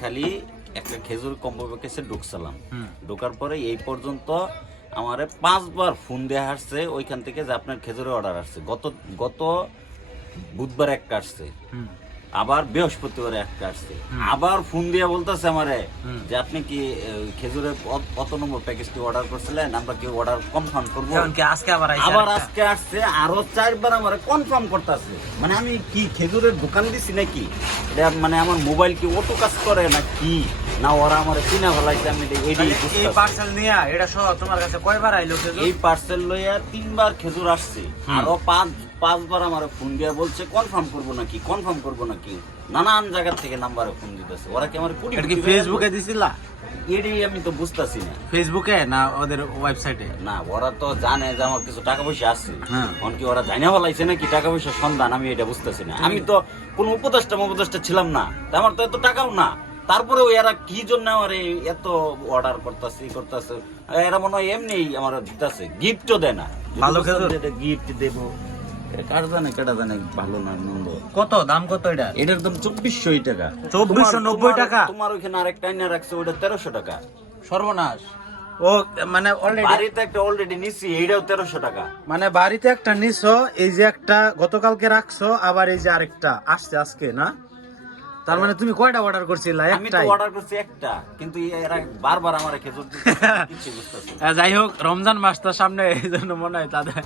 খালি একটা খেজুর কম্বো প্যাকেজে ঢুকছিলাম, ঢোকার পরে এই পর্যন্ত আমারে 5 বার ফোন দেওয়া আসছে ওইখান থেকে যে আপনার খেজুরের অর্ডার আসছে। গত বুধবার একটা আসছে, আবার বৃহস্পতিবার একটা আসছে, আবার ফোন দিয়ে বলতেছে আমারে যে আপনি কি খেজুরের কত নম্বর প্যাকেজটি অর্ডার করছিলেন, আমরা কি অর্ডার কনফার্ম করবো। আবার আজকে আসছে আরো 4 বার আমারে কনফার্ম করতেছে। মানে আমি কি খেজুরের দোকান দিছি নাকি, এটা মানে আমার মোবাইল কি অটো কাজ করে না কি, না ওরা আমার চিনা ফেলাইছে। আমি এই পার্সেল নিয়া এটা সহ তোমার কাছে কয়বার আইলো খেজুর? এই পার্সেল লইয়া 3 বার খেজুর আসছে, আরো 5 বার আমার ফোন দিয়া বলছে কনফার্ম করবো নাকি, কনফার্ম করবো নাকি, নানান জায়গা থেকে নাম্বারে ফোন দিতেছে। ওরা কি আমার এটা কি ফেসবুকে দিছিলা? এটাই আমি তো বুঝতাছি না। ফেসবুকে না ওদের ওয়েবসাইটে? না, ওরা তো জানে যে আমার কিছু টাকা পয়সা আছে, কি ওরা জানা বলাইছে নাকি টাকা পয়সার সন্ধান, আমি এটা বুঝতেছি না। আমি তো কোনো উপদেষ্টা ছিলাম না, আমার তো এত টাকাও না। তারপরে এরা কি জন্য আমার এত অর্ডার করতেছে এরা মনে হয় এমনি আমার দিতেছে, গিফটও দেয় না। ভালো খেজুর গিফট দেবো কার জানে কেটা জানে, ভালো না মন্দ। কত দাম কত এটা? এটার দাম 2400 টাকা। 2490 টাকা? তোমার ওইখানে আরেকটা এনে রাখছে, ওইটা 1300 টাকা। সর্বনাশ। ও মানে অলরেডি বাড়িতে একটা অলরেডি নিছি, এইটাও 1300 টাকা। মানে বাড়িতে একটা নিছো, এই যে একটা গতকালকে রাখছো, আবার এই যে আরেকটা আসছে আজকে, না? তার মানে তুমি কয়টা অর্ডার করছিলা? আমি তো অর্ডার করছি একটা, কিন্তু এরা বারবার আমারে খেজুর দিচ্ছে, কিছু বুঝতেছি না। যাই হোক, রমজান মাসটা সামনে, এই জন্য মনে হয় তাদের